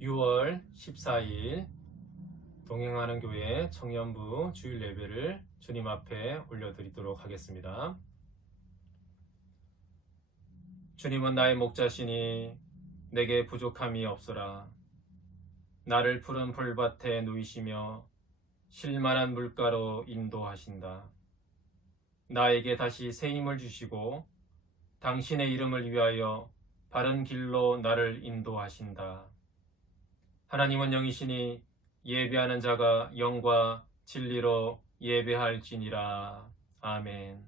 6월 14일 동행하는 교회 청년부 주일 예배를 주님 앞에 올려드리도록 하겠습니다. 주님은 나의 목자시니 내게 부족함이 없으라. 나를 푸른 풀밭에 누이시며 쉴만한 물가로 인도하신다. 나에게 다시 새 힘을 주시고 당신의 이름을 위하여 바른 길로 나를 인도하신다. 하나님은 영이시니 예배하는 자가 영과 진리로 예배할지니라. 아멘.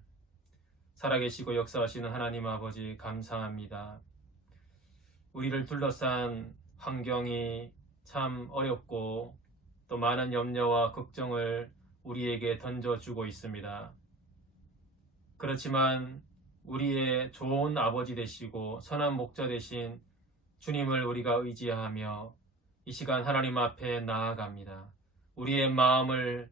살아계시고 역사하시는 하나님 아버지 감사합니다. 우리를 둘러싼 환경이 참 어렵고 또 많은 염려와 걱정을 우리에게 던져주고 있습니다. 그렇지만 우리의 좋은 아버지 되시고 선한 목자 되신 주님을 우리가 의지하며 이 시간 하나님 앞에 나아갑니다. 우리의 마음을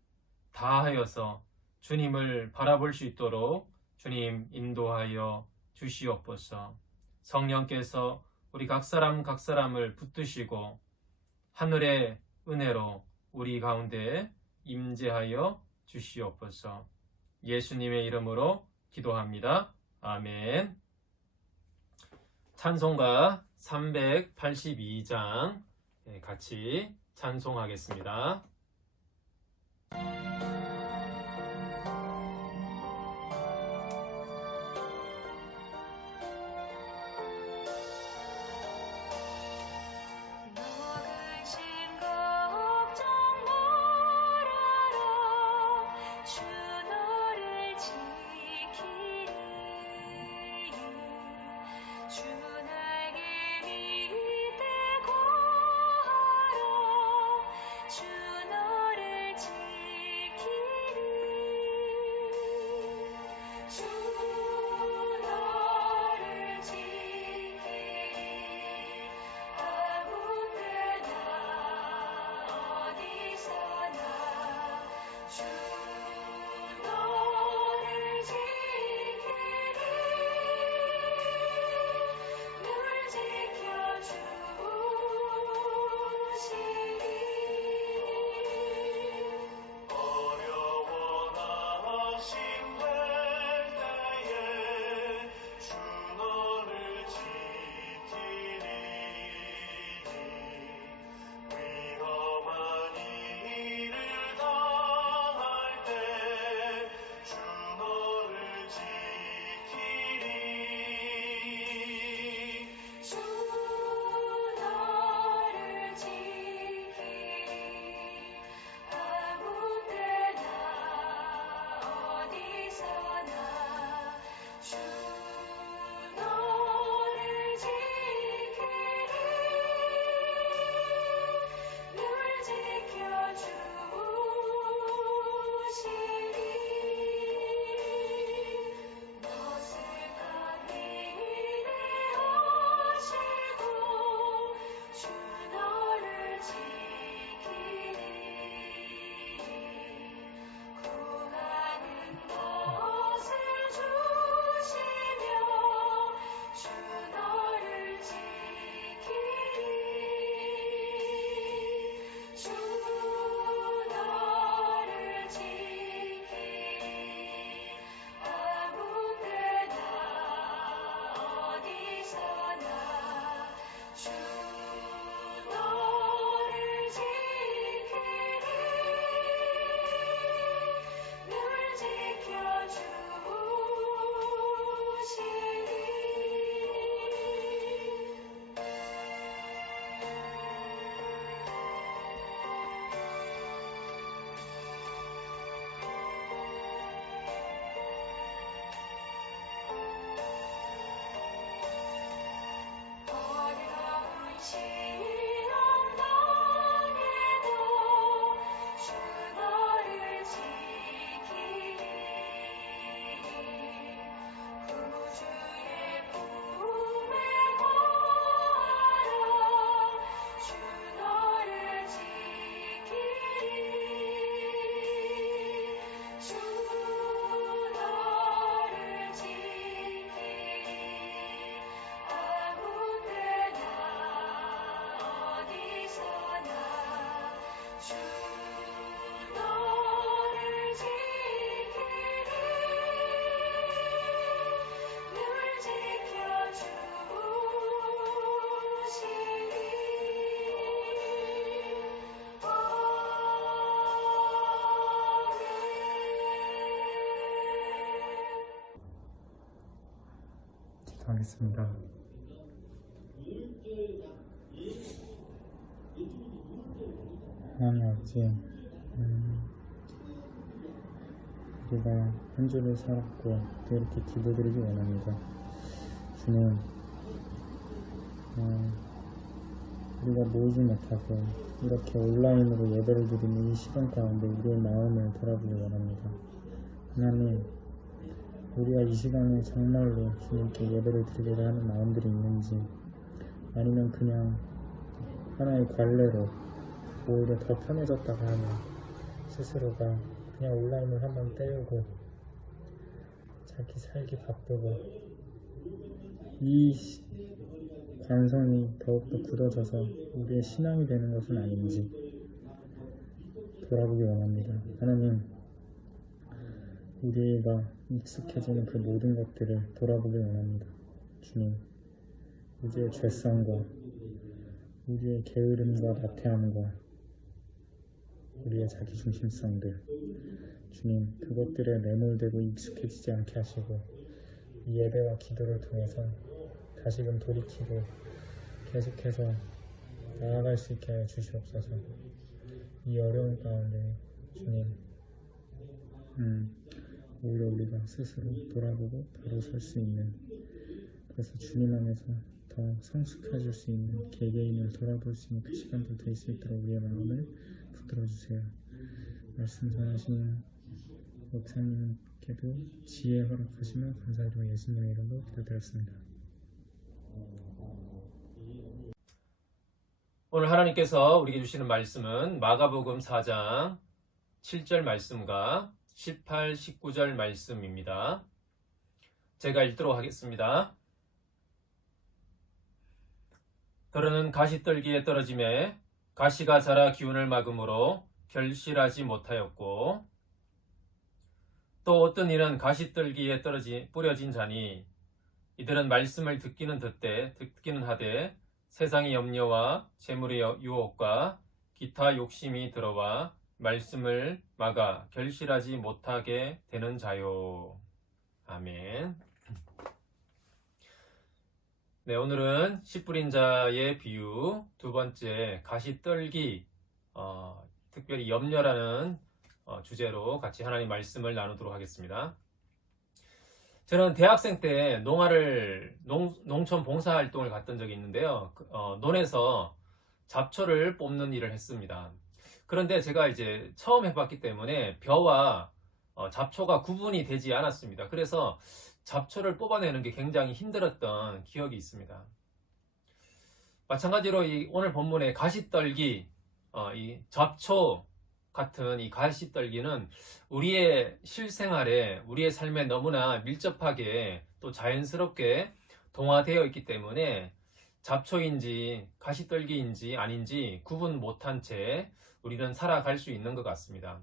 다하여서 주님을 바라볼 수 있도록 주님 인도하여 주시옵소서. 성령께서 우리 각 사람을 붙드시고 하늘의 은혜로 우리 가운데 임재하여 주시옵소서. 예수님의 이름으로 기도합니다. 아멘. 찬송가 382장 같이 찬송하겠습니다. 주 기도하겠습니다. 하나님 아버지, 우리가 한 주를 살았고 또 이렇게 기도드리기 원합니다. 주님, 우리가 모이지 못하고 이렇게 온라인으로 예배를 드리는 이 시간 가운데 우리의 마음을 돌아보기 원합니다. 하나님, 우리가 이 시간에 정말로 주님께 예배를 드리려고 하는 마음들이 있는지, 아니면 그냥 하나의 관례로 오히려 더 편해졌다가 하면 스스로가 그냥 온라인을 한번 때우고 자기 살기 바쁘고 이 관성이 더욱더 굳어져서 우리의 신앙이 되는 것은 아닌지 돌아보기 원합니다. 하나님, 우리가 익숙해지는 그 모든 것들을 돌아보기 원합니다. 주님, 우리의 죄성과 우리의 게으름과 나태함과 우리의 자기중심성들, 주님, 그것들에 매몰되고 익숙해지지 않게 하시고 이 예배와 기도를 통해서 다시금 돌이키고 계속해서 나아갈 수 있게 하여 주시옵소서. 이 어려운 가운데 주님, 오히려 우리가 스스로 돌아보고 바로 설 수 있는, 그래서 주님 안에서 더 성숙해질 수 있는, 개개인을 돌아볼 수 있는 그 시간도 될 수 있도록 우리의 마음을 붙들어 주세요. 말씀 전하시는 목사님께도 지혜 허락하시며 감사드리고 예수님의 이름으로 기도드렸습니다. 오늘 하나님께서 우리에게 주시는 말씀은 마가복음 4장 7절 말씀과 18, 19절 말씀입니다. 제가 읽도록 하겠습니다. 더러는 가시떨기에 떨어짐에 가시가 자라 기운을 막음으로 결실하지 못하였고, 또 어떤 이는 가시떨기에 뿌려진 자니 이들은 말씀을 듣기는 하되 세상의 염려와 재물의 유혹과 기타 욕심이 들어와 말씀을 막아 결실하지 못하게 되는 자요. 아멘. 네, 오늘은 씨 뿌린 자의 비유, 두 번째 가시떨기, 특별히 염려라는 주제로 같이 하나님 말씀을 나누도록 하겠습니다. 저는 대학생 때 농촌 봉사활동을 갔던 적이 있는데요. 논에서 잡초를 뽑는 일을 했습니다. 그런데 제가 이제 처음 해봤기 때문에 벼와 잡초가 구분이 되지 않았습니다. 그래서 잡초를 뽑아내는 게 굉장히 힘들었던 기억이 있습니다. 마찬가지로 오늘 본문의 가시떨기, 이 잡초 같은 이 가시떨기는 우리의 실생활에, 우리의 삶에 너무나 밀접하게 또 자연스럽게 동화되어 있기 때문에 잡초인지 가시떨기인지 아닌지 구분 못한 채 우리는 살아갈 수 있는 것 같습니다.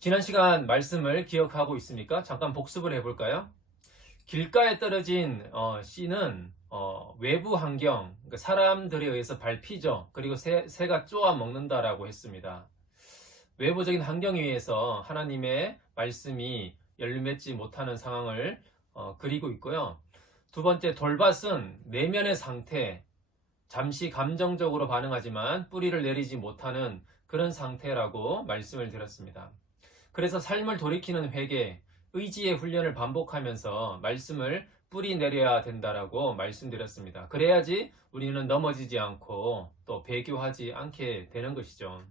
지난 시간 말씀을 기억하고 있습니까? 잠깐 복습을 해볼까요? 길가에 떨어진 씨는 외부 환경, 그러니까 사람들에 의해서 밟히죠. 그리고 새가 쪼아 먹는다라고 했습니다. 외부적인 환경에 의해서 하나님의 말씀이 열매맺지 못하는 상황을 그리고 있고요. 두 번째, 돌밭은 내면의 상태, 잠시 감정적으로 반응하지만 뿌리를 내리지 못하는 그런 상태라고 말씀을 드렸습니다. 그래서 삶을 돌이키는 회개, 의지의 훈련을 반복하면서 말씀을 뿌리 내려야 된다라고 말씀드렸습니다. 그래야지 우리는 넘어지지 않고 또 배교하지 않게 되는 것이죠.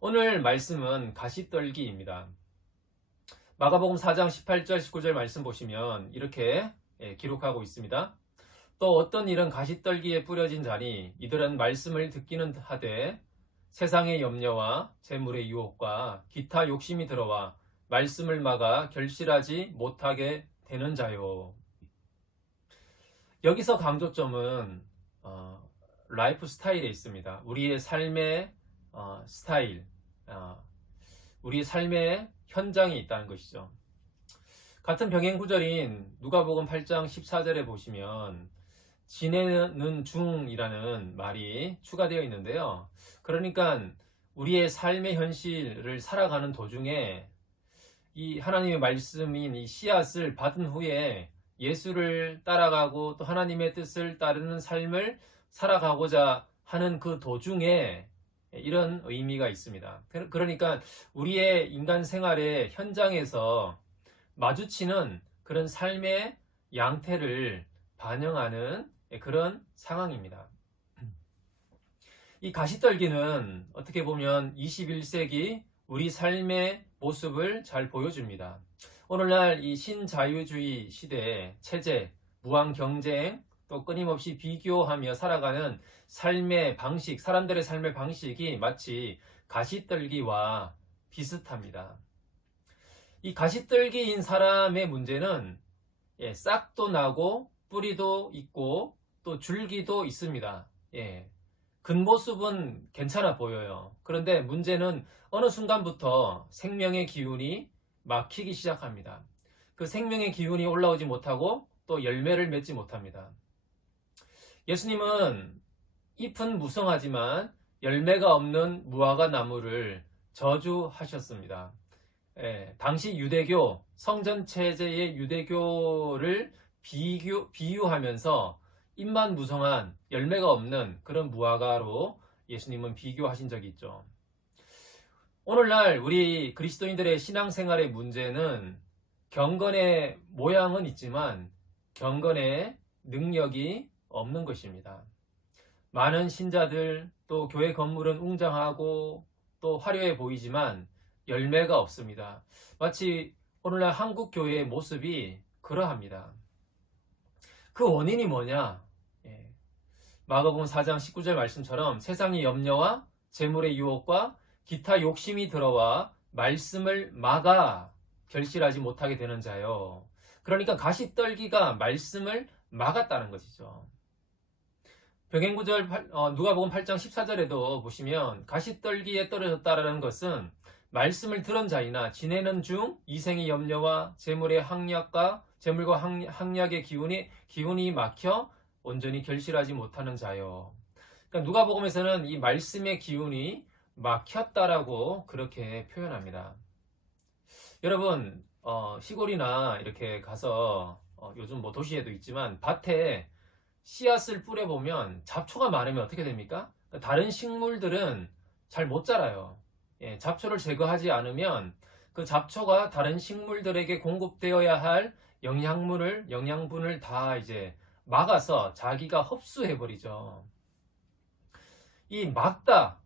오늘 말씀은 가시떨기입니다. 마가복음 4장 18절 19절 말씀 보시면 이렇게 기록하고 있습니다. 또 어떤 일은 가시떨기에 뿌려진 자니 이들은 말씀을 듣기는 하되 세상의 염려와 재물의 유혹과 기타 욕심이 들어와 말씀을 막아 결실하지 못하게 되는 자요. 여기서 강조점은 라이프 스타일에 있습니다. 우리의 삶의 스타일, 우리의 삶의 현장이 있다는 것이죠. 같은 병행 구절인 누가복음 8장 14절에 보시면 지내는 중이라는 말이 추가되어 있는데요. 그러니까 우리의 삶의 현실을 살아가는 도중에 이 하나님의 말씀인 이 씨앗을 받은 후에 예수를 따라가고 또 하나님의 뜻을 따르는 삶을 살아가고자 하는 그 도중에 이런 의미가 있습니다. 그러니까 우리의 인간 생활의 현장에서 마주치는 그런 삶의 양태를 반영하는 그런 상황입니다. 이 가시떨기는 어떻게 보면 21세기 우리 삶의 모습을 잘 보여줍니다. 오늘날 이 신자유주의 시대의 체제, 무한 경쟁, 또 끊임없이 비교하며 살아가는 삶의 방식, 사람들의 삶의 방식이 마치 가시떨기와 비슷합니다. 이 가시떨기인 사람의 문제는 싹도 나고 뿌리도 있고 또 줄기도 있습니다. 겉모습은 괜찮아 보여요. 그런데 문제는 어느 순간부터 생명의 기운이 막히기 시작합니다. 그 생명의 기운이 올라오지 못하고 또 열매를 맺지 못합니다. 예수님은 잎은 무성하지만 열매가 없는 무화과 나무를 저주하셨습니다. 당시 유대교, 성전 체제의 유대교를 비유하면서 잎만 무성한 열매가 없는 그런 무화과로 예수님은 비교하신 적이 있죠. 오늘날 우리 그리스도인들의 신앙생활의 문제는 경건의 모양은 있지만 경건의 능력이 없는 것입니다. 많은 신자들, 또 교회 건물은 웅장하고 또 화려해 보이지만 열매가 없습니다. 마치 오늘날 한국 교회의 모습이 그러합니다. 그 원인이 뭐냐? 마가복음 4장 19절 말씀처럼 세상의 염려와 재물의 유혹과 기타 욕심이 들어와 말씀을 막아 결실하지 못하게 되는 자요. 그러니까 가시떨기가 말씀을 막았다는 것이죠. 병행구절 누가복음 8장 14절에도 보시면 가시떨기에 떨어졌다라는 것은 말씀을 들은 자이나 지내는 중 이생의 염려와 재물과 학력의 기운이 막혀 온전히 결실하지 못하는 자요. 그러니까 누가복음에서는 이 말씀의 기운이 막혔다라고 그렇게 표현합니다. 여러분 시골이나 이렇게 가서 요즘 뭐 도시에도 있지만 밭에 씨앗을 뿌려보면 잡초가 많으면 어떻게 됩니까? 다른 식물들은 잘 못 자라요. 잡초를 제거하지 않으면 그 잡초가 다른 식물들에게 공급되어야 할 영양분을 다 이제 막아서 자기가 흡수해버리죠. 이 막다,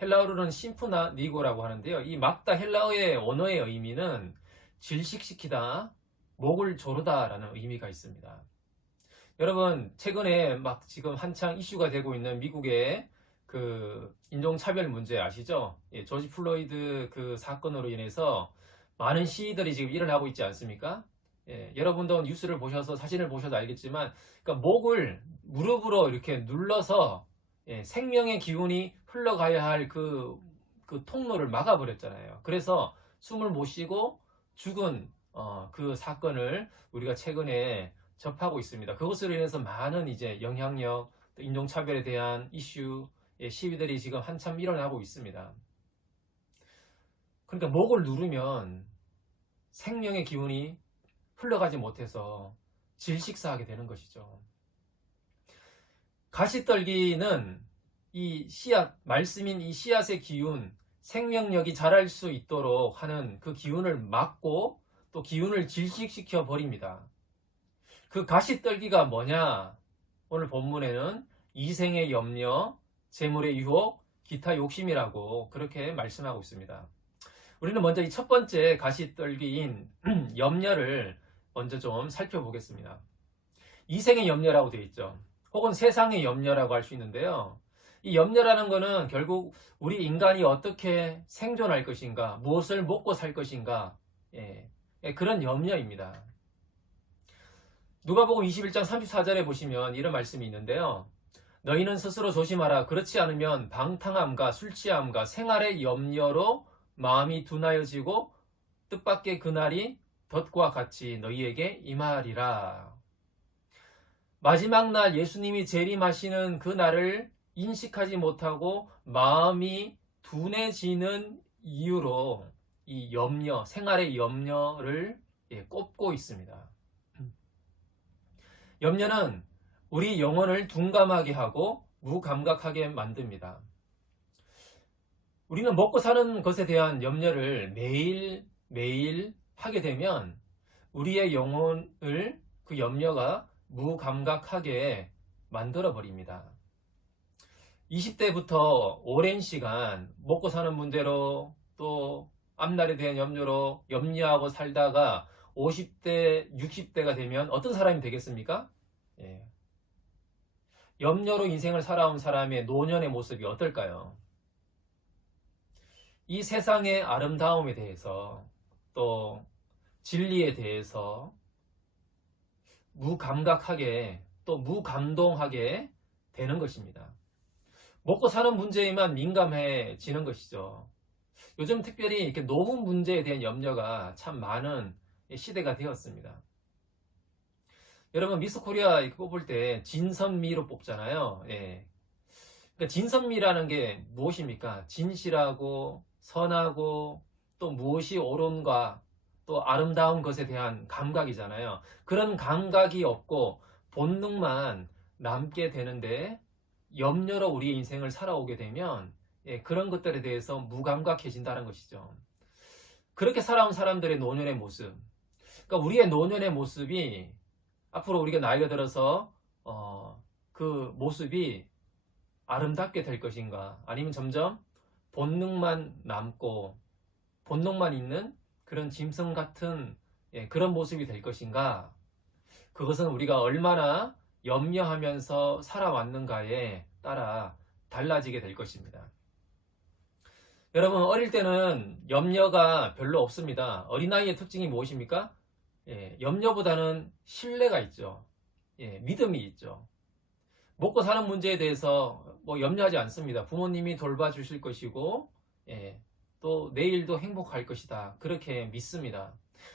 헬라어로는 심프나니고라고 하는데요. 이 막다 헬라어의 언어의 의미는 질식시키다, 목을 조르다라는 의미가 있습니다. 여러분 최근에 막 지금 한창 이슈가 되고 있는 미국의 그 인종차별 문제 아시죠? 조지 플로이드 그 사건으로 인해서 많은 시위들이 지금 일을 하고 있지 않습니까? 여러분도 뉴스를 보셔서 사진을 보셔도 알겠지만 그러니까 목을 무릎으로 이렇게 눌러서 생명의 기운이 흘러가야 할 그 통로를 막아버렸잖아요. 그래서 숨을 못 쉬고 죽은 그 사건을 우리가 최근에 접하고 있습니다. 그것으로 인해서 많은 이제 영향력, 인종차별에 대한 이슈, 시위들이 지금 한참 일어나고 있습니다. 그러니까 목을 누르면 생명의 기운이 흘러가지 못해서 질식사하게 되는 것이죠. 가시떨기는 이 씨앗, 말씀인 이 씨앗의 기운, 생명력이 자랄 수 있도록 하는 그 기운을 막고 또 기운을 질식시켜 버립니다. 그 가시떨기가 뭐냐? 오늘 본문에는 이생의 염려, 재물의 유혹, 기타 욕심이라고 그렇게 말씀하고 있습니다. 우리는 먼저 이 첫 번째 가시떨기인 염려를 먼저 좀 살펴보겠습니다. 이생의 염려라고 되어 있죠. 혹은 세상의 염려라고 할 수 있는데요. 이 염려라는 것은 결국 우리 인간이 어떻게 생존할 것인가, 무엇을 먹고 살 것인가, 그런 염려입니다. 누가복음 21장 34절에 보시면 이런 말씀이 있는데요. 너희는 스스로 조심하라. 그렇지 않으면 방탕함과 술취함과 생활의 염려로 마음이 둔하여지고 뜻밖의 그날이 덫과 같이 너희에게 임하리라. 마지막 날 예수님이 재림하시는 그 날을 인식하지 못하고 마음이 둔해지는 이유로 이 염려, 생활의 염려를 꼽고 있습니다. 염려는 우리 영혼을 둔감하게 하고 무감각하게 만듭니다. 우리는 먹고 사는 것에 대한 염려를 매일 하게 되면 우리의 영혼을 그 염려가 무감각하게 만들어 버립니다. 20대부터 오랜 시간 먹고 사는 문제로 또 앞날에 대한 염려로 염려하고 살다가 50대, 60대가 되면 어떤 사람이 되겠습니까? 예. 염려로 인생을 살아온 사람의 노년의 모습이 어떨까요? 이 세상의 아름다움에 대해서 또 진리에 대해서 무감각하게 또 무감동하게 되는 것입니다. 먹고 사는 문제에만 민감해지는 것이죠. 요즘 특별히 이렇게 노후 문제에 대한 염려가 참 많은 시대가 되었습니다. 여러분 미스 코리아 뽑을 때 진선미로 뽑잖아요. 예. 그러니까 진선미라는 게 무엇입니까? 진실하고 선하고 또 무엇이 옳은가 또 아름다운 것에 대한 감각이잖아요. 그런 감각이 없고 본능만 남게 되는데 염려로 우리의 인생을 살아오게 되면 그런 것들에 대해서 무감각해진다는 것이죠. 그렇게 살아온 사람들의 노년의 모습, 그러니까 우리의 노년의 모습이 앞으로 우리가 나이가 들어서 그 모습이 아름답게 될 것인가, 아니면 점점 본능만 남고 본능만 있는 그런 짐승 같은 그런 모습이 될 것인가, 그것은 우리가 얼마나 염려하면서 살아왔는가에 따라 달라지게 될 것입니다. 여러분 어릴 때는 염려가 별로 없습니다. 어린아이의 특징이 무엇입니까? 염려보다는 신뢰가 있죠. 믿음이 있죠. 먹고 사는 문제에 대해서 염려하지 않습니다. 부모님이 돌봐주실 것이고 또 내일도 행복할 것이다. 그렇게 믿습니다.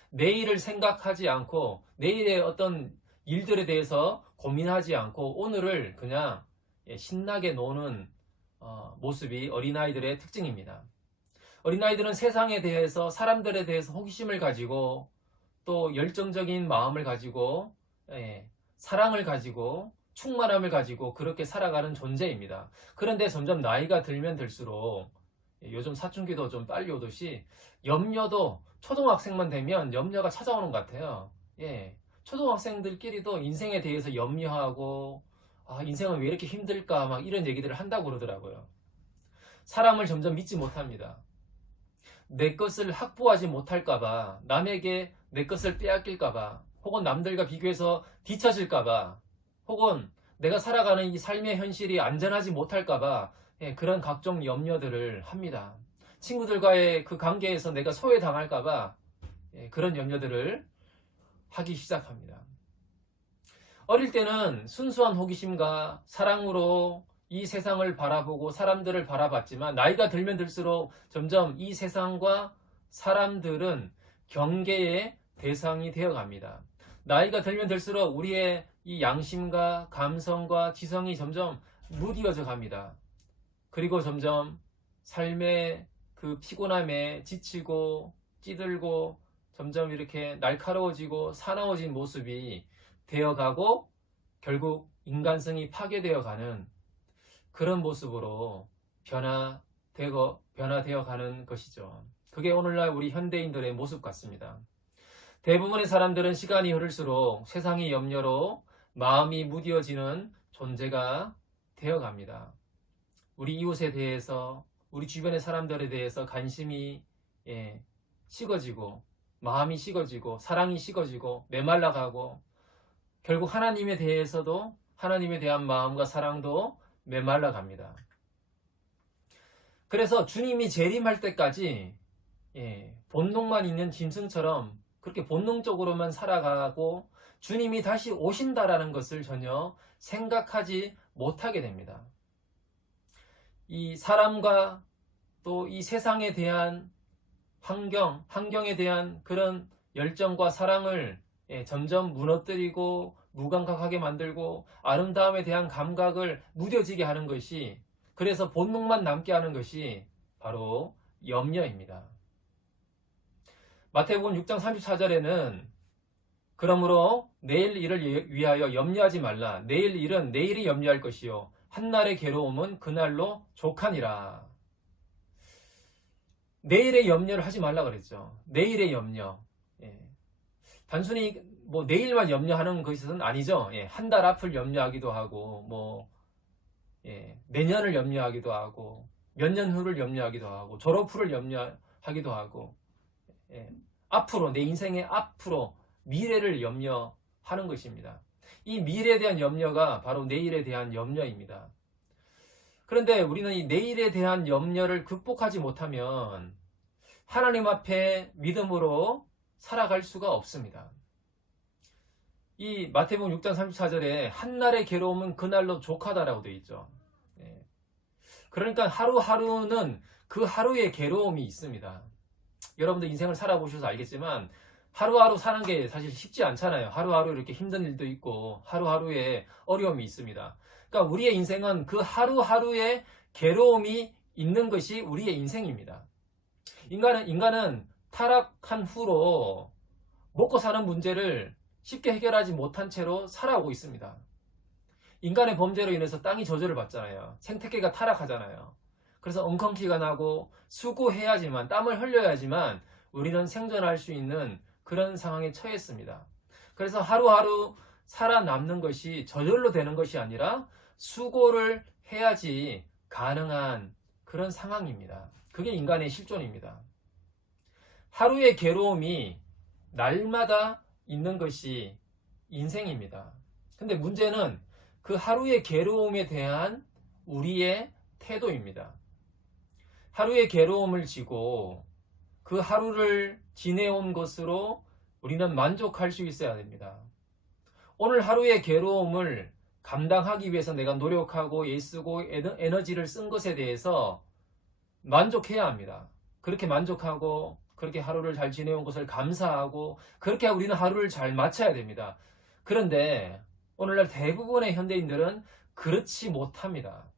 내일을 생각하지 않고 내일의 어떤 일들에 대해서 고민하지 않고 오늘을 그냥 신나게 노는 모습이 어린아이들의 특징입니다. 어린아이들은 세상에 대해서 사람들에 대해서 호기심을 가지고 또 열정적인 마음을 가지고 사랑을 가지고 충만함을 가지고 그렇게 살아가는 존재입니다. 그런데 점점 나이가 들면 들수록 요즘 사춘기도 좀 빨리 오듯이 염려도 초등학생만 되면 염려가 찾아오는 것 같아요. 초등학생들끼리도 인생에 대해서 염려하고 인생은 왜 이렇게 힘들까 막 이런 얘기들을 한다고 그러더라고요. 사람을 점점 믿지 못합니다. 내 것을 확보하지 못할까봐, 남에게 내 것을 빼앗길까봐, 혹은 남들과 비교해서 뒤처질까봐, 혹은 내가 살아가는 이 삶의 현실이 안전하지 못할까봐 그런 각종 염려들을 합니다. 친구들과의 그 관계에서 내가 소외당할까봐 그런 염려들을 하기 시작합니다. 어릴 때는 순수한 호기심과 사랑으로 이 세상을 바라보고 사람들을 바라봤지만 나이가 들면 들수록 점점 이 세상과 사람들은 경계의 대상이 되어갑니다. 나이가 들면 들수록 우리의 이 양심과 감성과 지성이 점점 무뎌져 갑니다. 그리고 점점 삶의 그 피곤함에 지치고 찌들고 점점 이렇게 날카로워지고 사나워진 모습이 되어가고 결국 인간성이 파괴되어가는 그런 모습으로 변화되어 가는 것이죠. 그게 오늘날 우리 현대인들의 모습 같습니다. 대부분의 사람들은 시간이 흐를수록 세상의 염려로 마음이 무뎌지는 존재가 되어갑니다. 우리 이웃에 대해서, 우리 주변의 사람들에 대해서 관심이 식어지고, 마음이 식어지고, 사랑이 식어지고, 메말라가고, 결국 하나님에 대해서도, 하나님에 대한 마음과 사랑도 메말라갑니다. 그래서 주님이 재림할 때까지 본능만 있는 짐승처럼 그렇게 본능적으로만 살아가고 주님이 다시 오신다라는 것을 전혀 생각하지 못하게 됩니다. 이 사람과 또 이 세상에 대한 환경에 대한 그런 열정과 사랑을 점점 무너뜨리고 무감각하게 만들고 아름다움에 대한 감각을 무뎌지게 하는 것이, 그래서 본능만 남게 하는 것이 바로 염려입니다. 마태복음 6장 34절에는 그러므로 내일 일을 위하여 염려하지 말라. 내일 일은 내일이 염려할 것이요 한날의 괴로움은 그날로 족하니라. 내일의 염려를 하지 말라 그랬죠. 내일의 염려. 예. 단순히 뭐 내일만 염려하는 것은 아니죠. 예. 한 달 앞을 염려하기도 하고 뭐 내년을 염려하기도 하고 몇 년 후를 염려하기도 하고 졸업 후를 염려하기도 하고 앞으로 내 인생의 앞으로 미래를 염려하는 것입니다. 이 미래에 대한 염려가 바로 내일에 대한 염려입니다. 그런데 우리는 이 내일에 대한 염려를 극복하지 못하면 하나님 앞에 믿음으로 살아갈 수가 없습니다. 이 마태복음 6장 34절에 한날의 괴로움은 그날로 족하다라고 되어 있죠. 그러니까 하루하루는 그 하루의 괴로움이 있습니다. 여러분들 인생을 살아보셔서 알겠지만 하루하루 사는 게 사실 쉽지 않잖아요. 하루하루 이렇게 힘든 일도 있고 하루하루에 어려움이 있습니다. 그러니까 우리의 인생은 그 하루하루의 괴로움이 있는 것이 우리의 인생입니다. 인간은 타락한 후로 먹고 사는 문제를 쉽게 해결하지 못한 채로 살아오고 있습니다. 인간의 범죄로 인해서 땅이 저주를 받잖아요. 생태계가 타락하잖아요. 그래서 엉겅퀴가 나고 수고해야지만, 땀을 흘려야지만 우리는 생존할 수 있는 그런 상황에 처했습니다. 그래서 하루하루 살아남는 것이 저절로 되는 것이 아니라 수고를 해야지 가능한 그런 상황입니다. 그게 인간의 실존입니다. 하루의 괴로움이 날마다 있는 것이 인생입니다. 근데 문제는 그 하루의 괴로움에 대한 우리의 태도입니다. 하루의 괴로움을 지고 그 하루를 지내온 것으로 우리는 만족할 수 있어야 됩니다. 오늘 하루의 괴로움을 감당하기 위해서 내가 노력하고 애쓰고 에너지를 쓴 것에 대해서 만족해야 합니다. 그렇게 만족하고 그렇게 하루를 잘 지내온 것을 감사하고 그렇게 우리는 하루를 잘 마쳐야 됩니다. 그런데 오늘날 대부분의 현대인들은 그렇지 못합니다.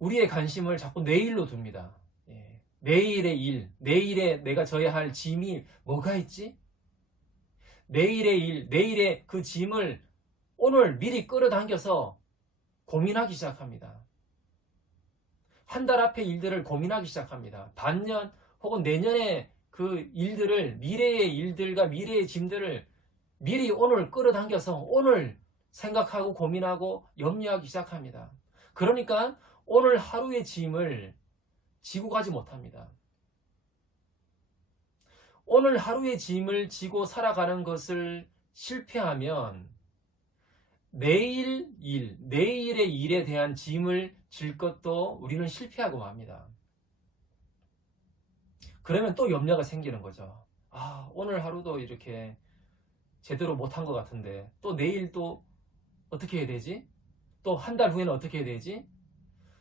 우리의 관심을 자꾸 내일로 둡니다. 내일의 일, 내일에 내가 져야 할 짐이 뭐가 있지? 내일의 일, 내일의 그 짐을 오늘 미리 끌어당겨서 고민하기 시작합니다. 한 달 앞의 일들을 고민하기 시작합니다. 반년 혹은 내년의 그 일들을, 미래의 일들과 미래의 짐들을 미리 오늘 끌어당겨서 오늘 생각하고 고민하고 염려하기 시작합니다. 그러니까 오늘 하루의 짐을 지고 가지 못합니다. 오늘 하루의 짐을 지고 살아가는 것을 실패하면 내일 일, 내일의 일에 대한 짐을 질 것도 우리는 실패하고 맙니다. 그러면 또 염려가 생기는 거죠. 오늘 하루도 이렇게 제대로 못한 것 같은데 또 내일 또 어떻게 해야 되지? 또 한 달 후에는 어떻게 해야 되지?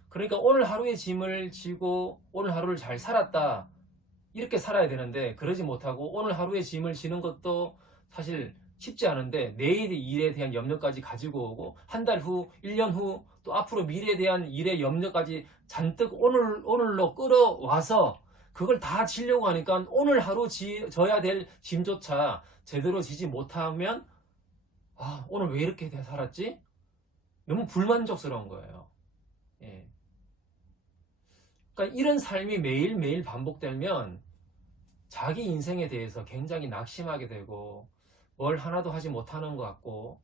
그러니까 오늘 하루의 짐을 지고 오늘 하루를 잘 살았다 이렇게 살아야 되는데 그러지 못하고 오늘 하루의 짐을 지는 것도 사실 쉽지 않은데 내일의 일에 대한 염려까지 가지고 오고 한 달 후, 1년 후 또 앞으로 미래에 대한 일의 염려까지 잔뜩 오늘로 끌어와서 그걸 다 지려고 하니까 오늘 하루 져야 될 짐조차 제대로 지지 못하면 오늘 왜 이렇게 살았지? 너무 불만족스러운 거예요. 그러니까 이런 삶이 매일매일 반복되면 자기 인생에 대해서 굉장히 낙심하게 되고 뭘 하나도 하지 못하는 것 같고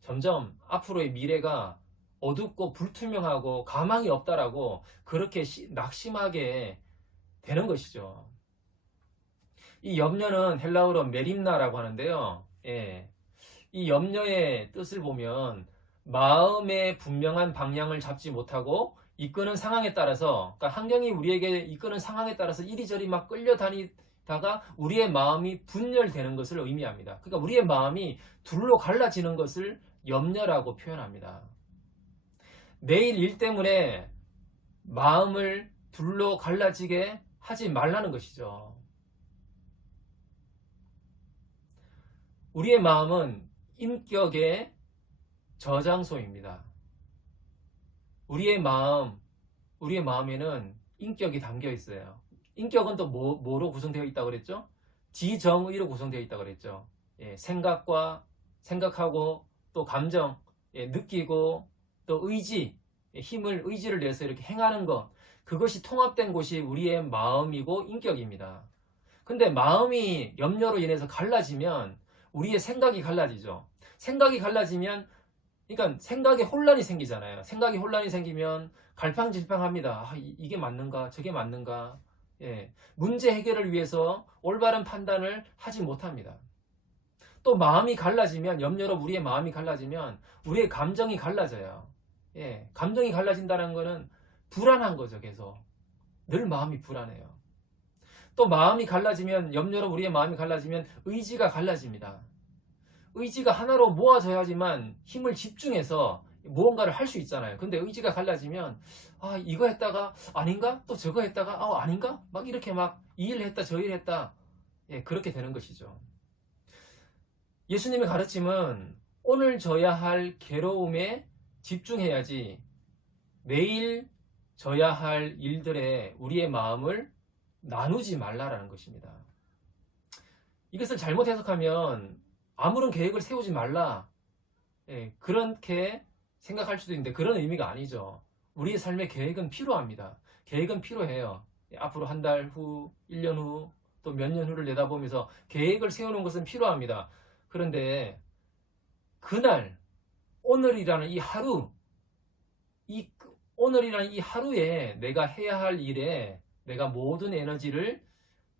점점 앞으로의 미래가 어둡고 불투명하고 가망이 없다라고 그렇게 낙심하게 되는 것이죠. 이 염려는 헬라어로 메림나라고 하는데요. 이 염려의 뜻을 보면 마음의 분명한 방향을 잡지 못하고 이끄는 상황에 따라서, 그러니까 환경이 우리에게 이끄는 상황에 따라서 이리저리 막 끌려다니다가 우리의 마음이 분열되는 것을 의미합니다. 그러니까 우리의 마음이 둘로 갈라지는 것을 염려라고 표현합니다. 내일 일 때문에 마음을 둘로 갈라지게 하지 말라는 것이죠. 우리의 마음은 인격의 저장소입니다. 우리의 마음에는 인격이 담겨 있어요. 인격은 또 뭐로 구성되어 있다고 그랬죠? 지정의로 구성되어 있다고 그랬죠. 예, 생각하고 또 감정, 예, 느끼고 또 의지, 예, 의지를 내서 이렇게 행하는 것, 그것이 통합된 곳이 우리의 마음이고 인격입니다. 근데 마음이 염려로 인해서 갈라지면 우리의 생각이 갈라지죠. 생각이 갈라지면, 그러니까 생각에 혼란이 생기잖아요. 생각이 혼란이 생기면 갈팡질팡합니다. 이게 맞는가? 저게 맞는가? 예, 문제 해결을 위해서 올바른 판단을 하지 못합니다. 또 마음이 갈라지면, 염려로 우리의 마음이 갈라지면 우리의 감정이 갈라져요. 예, 감정이 갈라진다는 거는 불안한 거죠. 계속 늘 마음이 불안해요. 또 마음이 갈라지면, 염려로 우리의 마음이 갈라지면 의지가 갈라집니다. 의지가 하나로 모아져야지만 힘을 집중해서 무언가를 할 수 있잖아요. 근데 의지가 갈라지면 이거 했다가 아닌가? 또 저거 했다가 아닌가? 막 이렇게 막 이 일 했다 저 일 했다. 예, 그렇게 되는 것이죠. 예수님의 가르침은 오늘 져야 할 괴로움에 집중해야지 매일 져야 할 일들에 우리의 마음을 나누지 말라라는 것입니다. 이것을 잘못 해석하면 아무런 계획을 세우지 말라, 예, 그렇게 생각할 수도 있는데 그런 의미가 아니죠. 우리의 삶의 계획은 필요합니다. 계획은 필요해요. 예, 앞으로 한 달 후, 1년 후, 또 몇 년 후를 내다보면서 계획을 세우는 것은 필요합니다. 그런데 그날, 오늘이라는 이 하루, 오늘이라는 이 하루에 내가 해야 할 일에 내가 모든 에너지를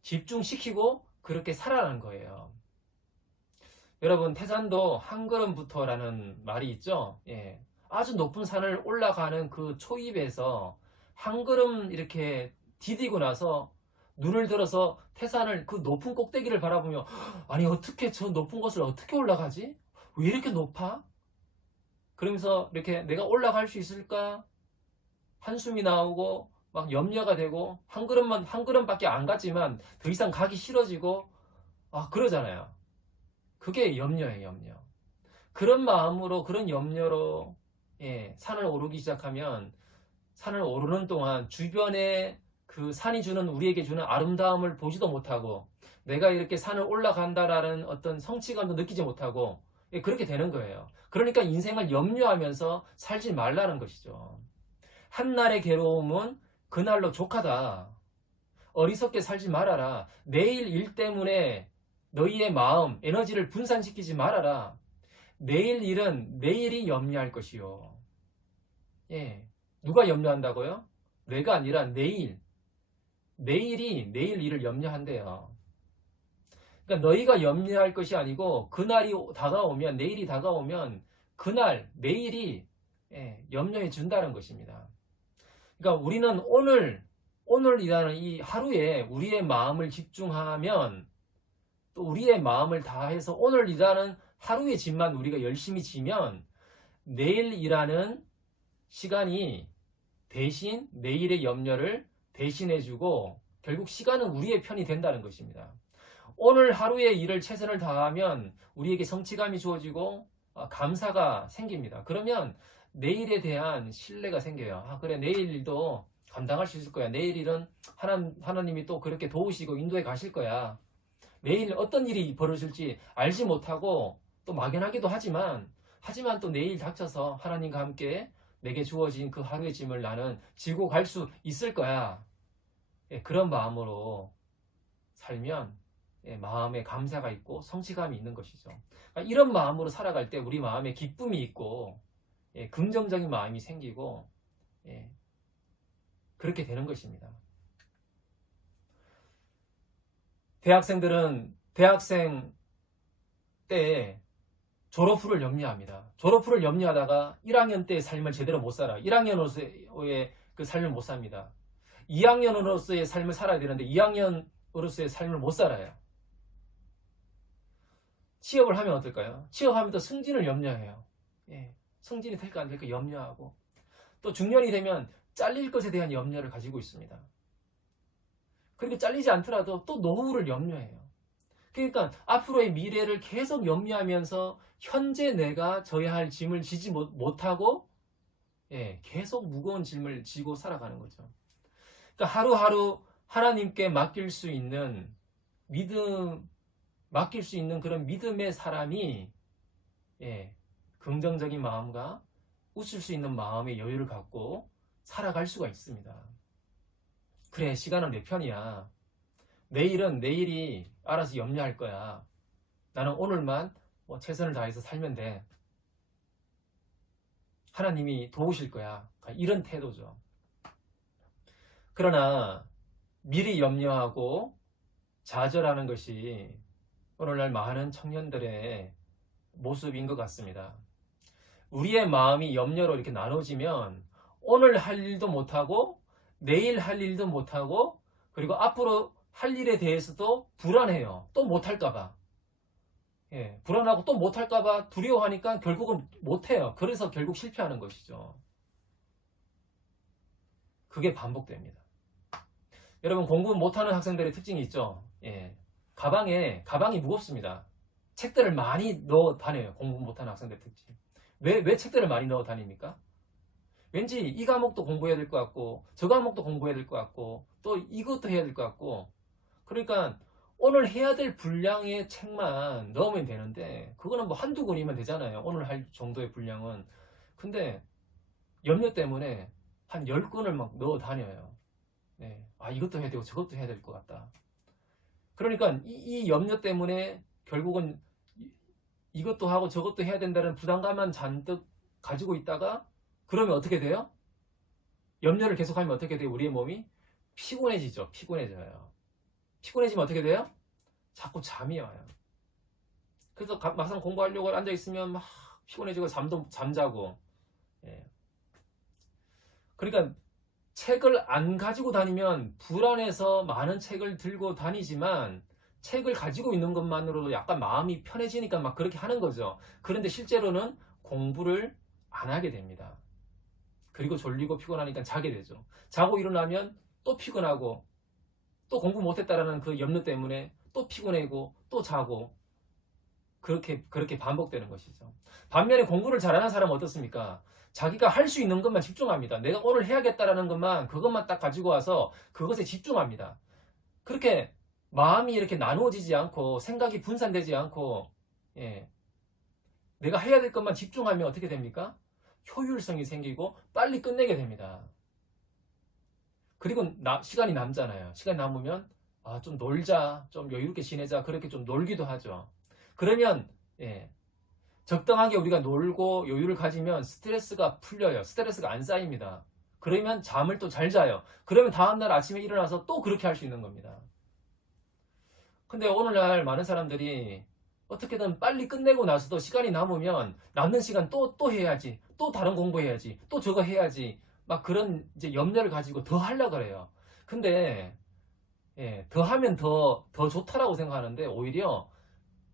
집중시키고 그렇게 살아가는 거예요. 여러분, 태산도 한 걸음부터라는 말이 있죠. 예, 아주 높은 산을 올라가는 그 초입에서 한 걸음 이렇게 디디고 나서 눈을 들어서 태산을, 그 높은 꼭대기를 바라보며 아니 어떻게 저 높은 곳을 어떻게 올라가지? 왜 이렇게 높아? 그러면서 이렇게 내가 올라갈 수 있을까? 한숨이 나오고 막 염려가 되고 한 걸음밖에 안 갔지만 더 이상 가기 싫어지고 그러잖아요. 그게 염려예요, 염려. 그런 마음으로, 그런 염려로, 예, 산을 오르기 시작하면 산을 오르는 동안 주변에 그 산이 우리에게 주는 아름다움을 보지도 못하고 내가 이렇게 산을 올라간다라는 어떤 성취감도 느끼지 못하고, 예, 그렇게 되는 거예요. 그러니까 인생을 염려하면서 살지 말라는 것이죠. 한날의 괴로움은 그날로 족하다. 어리석게 살지 말아라. 내일 일 때문에 너희의 마음, 에너지를 분산시키지 말아라. 내일 일은 내일이 염려할 것이요. 예, 누가 염려한다고요? 내가 아니라 내일. 내일이 내일 일을 염려한대요. 그러니까 너희가 염려할 것이 아니고 그날이 다가오면, 내일이 다가오면 그날, 내일이, 예, 염려해 준다는 것입니다. 그러니까 우리는 오늘이라는 이 하루에 우리의 마음을 집중하면, 또 우리의 마음을 다해서 오늘이라는 하루의 짐만 우리가 열심히 지면 내일 일하는 시간이 대신 내일의 염려를 대신해주고 결국 시간은 우리의 편이 된다는 것입니다. 오늘 하루의 일을 최선을 다하면 우리에게 성취감이 주어지고 감사가 생깁니다. 그러면 내일에 대한 신뢰가 생겨요. 그래, 내일 일도 감당할 수 있을 거야. 내일 일은 하나님이 또 그렇게 도우시고 인도해 가실 거야. 내일 어떤 일이 벌어질지 알지 못하고 또 막연하기도 하지만 또 내일 닥쳐서 하나님과 함께 내게 주어진 그 하루의 짐을 나는 지고 갈 수 있을 거야. 예, 그런 마음으로 살면, 예, 마음에 감사가 있고 성취감이 있는 것이죠. 그러니까 이런 마음으로 살아갈 때 우리 마음에 기쁨이 있고, 예, 긍정적인 마음이 생기고, 예, 그렇게 되는 것입니다. 대학생들은 대학생 때 졸업 후를 염려합니다. 졸업 후를 염려하다가 1학년 때의 삶을 제대로 못 살아. 1학년으로서의 그 삶을 못 삽니다. 2학년으로서의 삶을 살아야 되는데 2학년으로서의 삶을 못 살아요. 취업을 하면 어떨까요? 취업하면 또 승진을 염려해요. 예, 승진이 될까 안 될까 염려하고, 또 중년이 되면 잘릴 것에 대한 염려를 가지고 있습니다. 그렇게 잘리지 않더라도 또 노후를 염려해요. 그러니까 앞으로의 미래를 계속 염려하면서 현재 내가 져야 할 짐을 지지 못하고, 예, 계속 무거운 짐을 지고 살아가는 거죠. 그러니까 하루하루 하나님께 맡길 수 있는 맡길 수 있는 그런 믿음의 사람이 긍정적인 마음과 웃을 수 있는 마음의 여유를 갖고 살아갈 수가 있습니다. 그래, 시간은 내 편이야. 내일은 내일이 알아서 염려할 거야. 나는 오늘만 최선을 다해서 살면 돼. 하나님이 도우실 거야. 이런 태도죠. 그러나 미리 염려하고 좌절하는 것이 오늘날 많은 청년들의 모습인 것 같습니다. 우리의 마음이 염려로 이렇게 나눠지면 오늘 할 일도 못하고 내일 할 일도 못하고 그리고 앞으로 할 일에 대해서도 불안해요. 또 못할까봐. 불안하고 또 못할까봐 두려워하니까 결국은 못해요. 그래서 결국 실패하는 것이죠. 그게 반복됩니다. 여러분, 공부 못하는 학생들의 특징이 있죠. 가방이 무겁습니다. 책들을 많이 넣어 다녀요. 공부 못하는 학생들의 특징. 왜 책들을 많이 넣어 다닙니까? 왠지 이 과목도 공부해야 될 것 같고 저 과목도 공부해야 될 것 같고 또 이것도 해야 될 것 같고, 그러니까 오늘 해야 될 분량의 책만 넣으면 되는데 그거는 뭐 한두 권이면 되잖아요. 오늘 할 정도의 분량은. 근데 염려 때문에 한 10권을 막 넣어 다녀요. 이것도 해야 되고 저것도 해야 될 것 같다. 그러니까 이 염려 때문에 결국은 이것도 하고 저것도 해야 된다는 부담감만 잔뜩 가지고 있다가 그러면 어떻게 돼요? 염려를 계속하면 어떻게 돼요? 우리의 몸이 피곤해지죠. 피곤해져요. 피곤해지면 어떻게 돼요? 자꾸 잠이 와요. 그래서 막상 공부하려고 앉아있으면 막 피곤해지고 잠자고. 그러니까 책을 안 가지고 다니면 불안해서 많은 책을 들고 다니지만 책을 가지고 있는 것만으로도 약간 마음이 편해지니까 막 그렇게 하는 거죠. 그런데 실제로는 공부를 안 하게 됩니다. 그리고 졸리고 피곤하니까 자게 되죠. 자고 일어나면 또 피곤하고 또 공부 못했다라는 그 염려 때문에 또 피곤해고 또 자고 그렇게 반복되는 것이죠. 반면에 공부를 잘하는 사람은 어떻습니까? 자기가 할 수 있는 것만 집중합니다. 내가 오늘 해야겠다라는 것만 그것만 딱 가지고 와서 그것에 집중합니다. 그렇게 마음이 이렇게 나누어지지 않고 생각이 분산되지 않고 내가 해야 될 것만 집중하면 어떻게 됩니까? 효율성이 생기고 빨리 끝내게 됩니다. 그리고 시간이 남잖아요. 시간이 남으면 좀 놀자, 좀 여유롭게 지내자, 그렇게 좀 놀기도 하죠. 그러면 적당하게 우리가 놀고 여유를 가지면 스트레스가 풀려요. 스트레스가 안 쌓입니다. 그러면 잠을 또 잘 자요. 그러면 다음날 아침에 일어나서 또 그렇게 할 수 있는 겁니다. 근데 오늘날 많은 사람들이 어떻게든 빨리 끝내고 나서도 시간이 남으면 남는 시간 또 해야지, 또 다른 공부해야지, 또 저거 해야지, 막 그런 이제 염려를 가지고 더 하려고 그래요. 근데 더 하면 더 좋다라고 생각하는데 오히려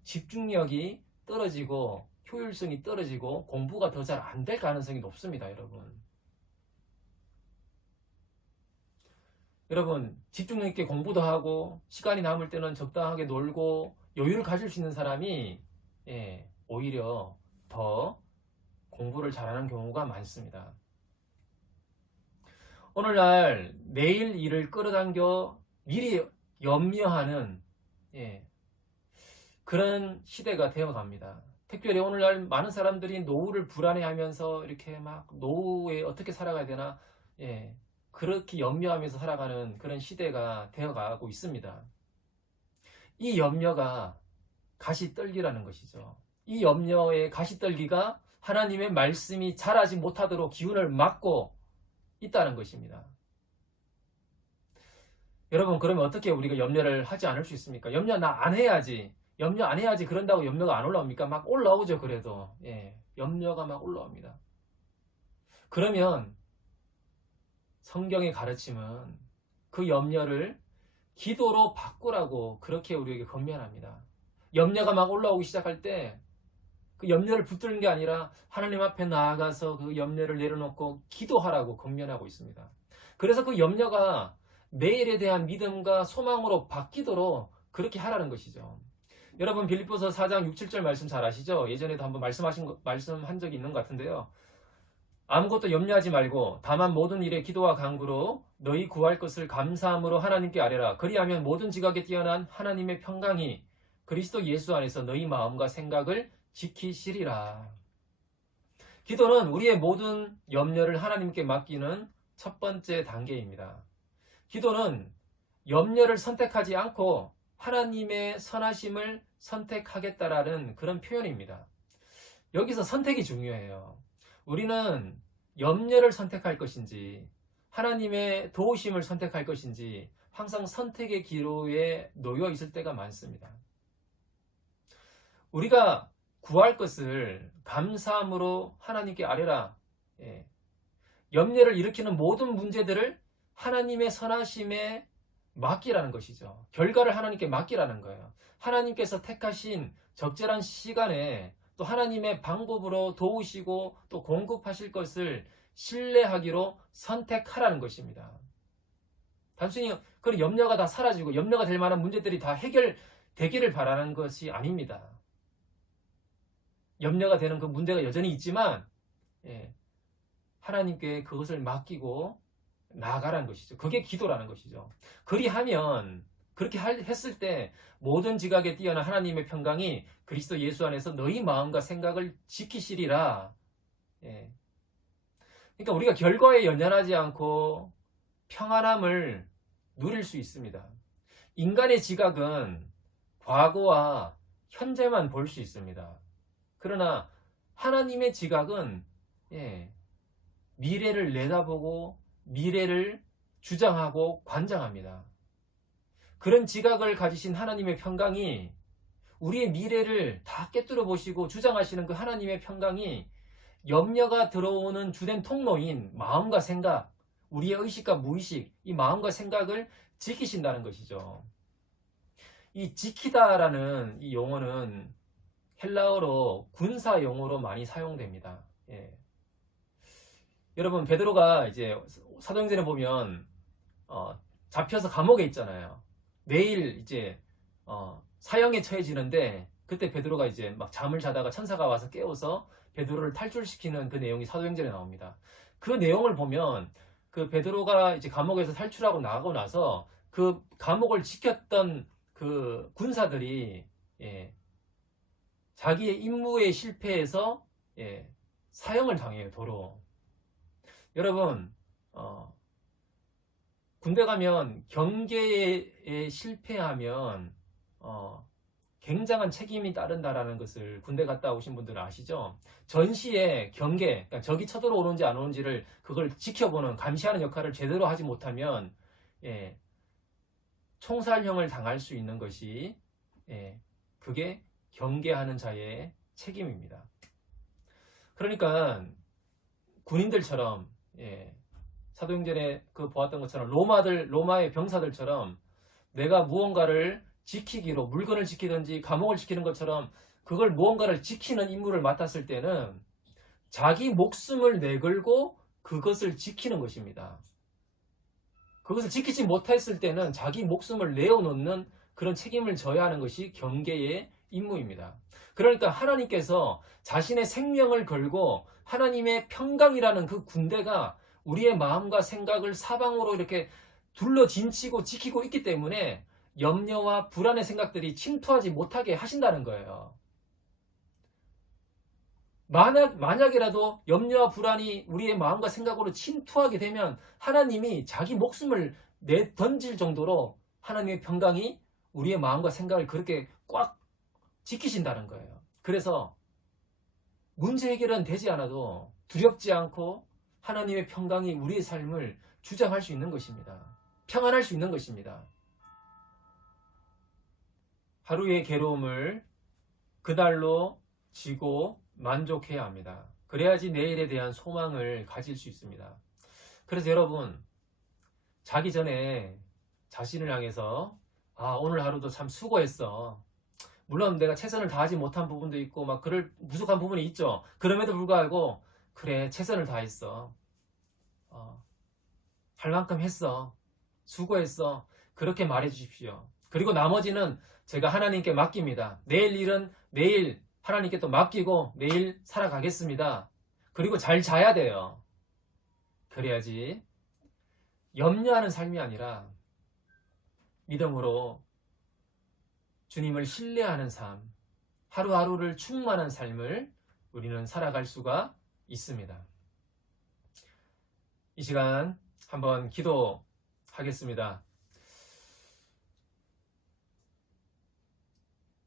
집중력이 떨어지고 효율성이 떨어지고 공부가 더 잘 안 될 가능성이 높습니다, 여러분. 여러분, 집중력 있게 공부도 하고 시간이 남을 때는 적당하게 놀고 여유를 가질 수 있는 사람이 오히려 더 공부를 잘하는 경우가 많습니다. 오늘날 내일 일을 끌어당겨 미리 염려하는 그런 시대가 되어갑니다. 특별히 오늘날 많은 사람들이 노후를 불안해하면서 이렇게 막 노후에 어떻게 살아가야 되나 그렇게 염려하면서 살아가는 그런 시대가 되어가고 있습니다. 이 염려가 가시떨기라는 것이죠. 이 염려의 가시떨기가 하나님의 말씀이 자라지 못하도록 기운을 막고 있다는 것입니다. 여러분, 그러면 어떻게 우리가 염려를 하지 않을 수 있습니까? 염려 나 안 해야지. 염려 안 해야지 그런다고 염려가 안 올라옵니까? 막 올라오죠. 그래도 염려가 막 올라옵니다. 그러면 성경의 가르침은 그 염려를 기도로 바꾸라고 그렇게 우리에게 권면합니다. 염려가 막 올라오기 시작할 때 그 염려를 붙드는 게 아니라 하나님 앞에 나아가서 그 염려를 내려놓고 기도하라고 권면하고 있습니다. 그래서 그 염려가 내일에 대한 믿음과 소망으로 바뀌도록 그렇게 하라는 것이죠. 여러분, 빌립보서 4장 6, 7절 말씀 잘 아시죠? 예전에도 한번 말씀한 적이 있는 것 같은데요. 아무것도 염려하지 말고 다만 모든 일에 기도와 간구로 너희 구할 것을 감사함으로 하나님께 아뢰라. 그리하면 모든 지각에 뛰어난 하나님의 평강이 그리스도 예수 안에서 너희 마음과 생각을 지키시리라. 기도는 우리의 모든 염려를 하나님께 맡기는 첫 번째 단계입니다. 기도는 염려를 선택하지 않고 하나님의 선하심을 선택하겠다라는 그런 표현입니다. 여기서 선택이 중요해요. 우리는 염려를 선택할 것인지 하나님의 도우심을 선택할 것인지 항상 선택의 기로에 놓여 있을 때가 많습니다. 우리가 구할 것을 감사함으로 하나님께 아뢰라. 염려를 일으키는 모든 문제들을 하나님의 선하심에 맡기라는 것이죠. 결과를 하나님께 맡기라는 거예요. 하나님께서 택하신 적절한 시간에 또 하나님의 방법으로 도우시고 또 공급하실 것을 신뢰하기로 선택하라는 것입니다. 단순히 그런 염려가 다 사라지고 염려가 될 만한 문제들이 다 해결되기를 바라는 것이 아닙니다. 염려가 되는 그 문제가 여전히 있지만 하나님께 그것을 맡기고 나아가라는 것이죠. 그게 기도라는 것이죠. 그렇게 했을 때 모든 지각에 뛰어난 하나님의 평강이 그리스도 예수 안에서 너희 마음과 생각을 지키시리라. 그러니까 우리가 결과에 연연하지 않고 평안함을 누릴 수 있습니다. 인간의 지각은 과거와 현재만 볼 수 있습니다. 그러나 하나님의 지각은 미래를 내다보고 미래를 주장하고 관장합니다. 그런 지각을 가지신 하나님의 평강이 우리의 미래를 다 꿰뚫어 보시고 주장하시는 그 하나님의 평강이 염려가 들어오는 주된 통로인 마음과 생각, 우리의 의식과 무의식, 이 마음과 생각을 지키신다는 것이죠. 이 지키다라는 이 용어는 헬라어로 군사 용어로 많이 사용됩니다. 여러분, 베드로가 이제 사도행전에 보면 잡혀서 감옥에 있잖아요. 내일 이제 사형에 처해지는데 그때 베드로가 이제 막 잠을 자다가 천사가 와서 깨워서 베드로를 탈출시키는 그 내용이 사도행전에 나옵니다. 그 내용을 보면 그 베드로가 이제 감옥에서 탈출하고 나가고 나서 그 감옥을 지켰던 그 군사들이 자기의 임무에 실패해서 사형을 당해요, 도로. 여러분, 군대 가면 경계에 실패하면 굉장한 책임이 따른다라는 것을 군대 갔다 오신 분들은 아시죠? 전시에 경계, 그러니까 적이 쳐들어오는지 안 오는지를 그걸 지켜보는, 감시하는 역할을 제대로 하지 못하면 총살형을 당할 수 있는 것이 그게 경계하는 자의 책임입니다. 그러니까 군인들처럼 사도행전에 보았던 것처럼 로마의 병사들처럼 내가 무언가를 지키기로 물건을 지키든지 감옥을 지키는 것처럼 그걸 무언가를 지키는 임무를 맡았을 때는 자기 목숨을 내걸고 그것을 지키는 것입니다. 그것을 지키지 못했을 때는 자기 목숨을 내어놓는 그런 책임을 져야 하는 것이 경계의 임무입니다. 그러니까 하나님께서 자신의 생명을 걸고 하나님의 평강이라는 그 군대가 우리의 마음과 생각을 사방으로 이렇게 둘러진치고 지키고 있기 때문에 염려와 불안의 생각들이 침투하지 못하게 하신다는 거예요. 만약이라도 염려와 불안이 우리의 마음과 생각으로 침투하게 되면 하나님이 자기 목숨을 내던질 정도로 하나님의 평강이 우리의 마음과 생각을 그렇게 꽉 지키신다는 거예요. 그래서 문제 해결은 되지 않아도 두렵지 않고 하나님의 평강이 우리의 삶을 주장할 수 있는 것입니다. 평안할 수 있는 것입니다. 하루의 괴로움을 그날로 지고 만족해야 합니다. 그래야지 내일에 대한 소망을 가질 수 있습니다. 그래서 여러분, 자기 전에 자신을 향해서 오늘 하루도 참 수고했어. 물론 내가 최선을 다하지 못한 부분도 있고 막 그럴 부족한 부분이 있죠. 그럼에도 불구하고 그래, 최선을 다했어. 할 만큼 했어. 수고했어. 그렇게 말해 주십시오. 그리고 나머지는 제가 하나님께 맡깁니다. 내일 일은 내일 하나님께 또 맡기고 내일 살아가겠습니다. 그리고 잘 자야 돼요. 그래야지 염려하는 삶이 아니라 믿음으로 주님을 신뢰하는 삶, 하루하루를 충만한 삶을 우리는 살아갈 수가 있습니다. 이 시간 한번 기도하겠습니다.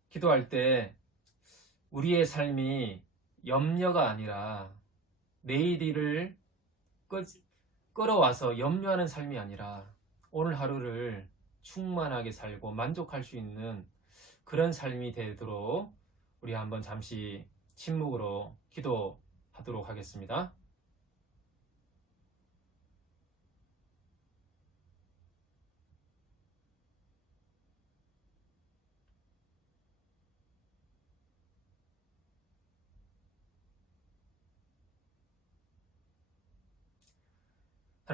기도할 때 우리의 삶이 염려가 아니라 내일 일을 끌어와서 염려하는 삶이 아니라 오늘 하루를 충만하게 살고 만족할 수 있는 그런 삶이 되도록 우리 한번 잠시 침묵으로 기도하도록 하겠습니다.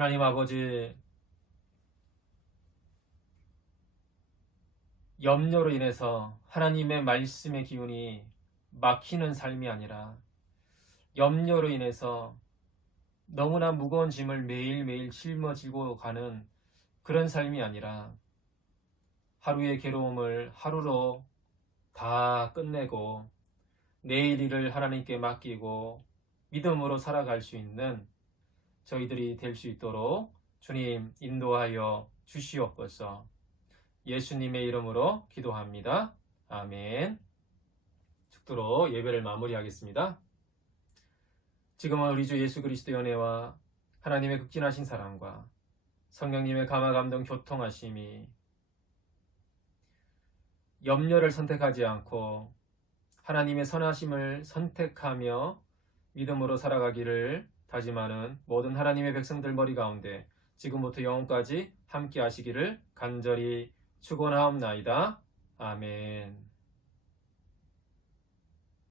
하나님 아버지, 염려로 인해서 하나님의 말씀의 기운이 막히는 삶이 아니라 염려로 인해서 너무나 무거운 짐을 매일매일 짊어지고 가는 그런 삶이 아니라 하루의 괴로움을 하루로 다 끝내고 내일 일을 하나님께 맡기고 믿음으로 살아갈 수 있는 저희들이 될 수 있도록 주님 인도하여 주시옵소서. 예수님의 이름으로 기도합니다. 아멘. 축도로 예배를 마무리하겠습니다. 지금은 우리 주 예수 그리스도의 은혜와 하나님의 극진하신 사랑과 성령님의 감화 감동 교통하심이 염려를 선택하지 않고 하나님의 선하심을 선택하며 믿음으로 살아가기를 다짐하는 모든 하나님의 백성들 머리 가운데 지금부터 영원까지 함께 하시기를 간절히 축원하옵나이다. 아멘.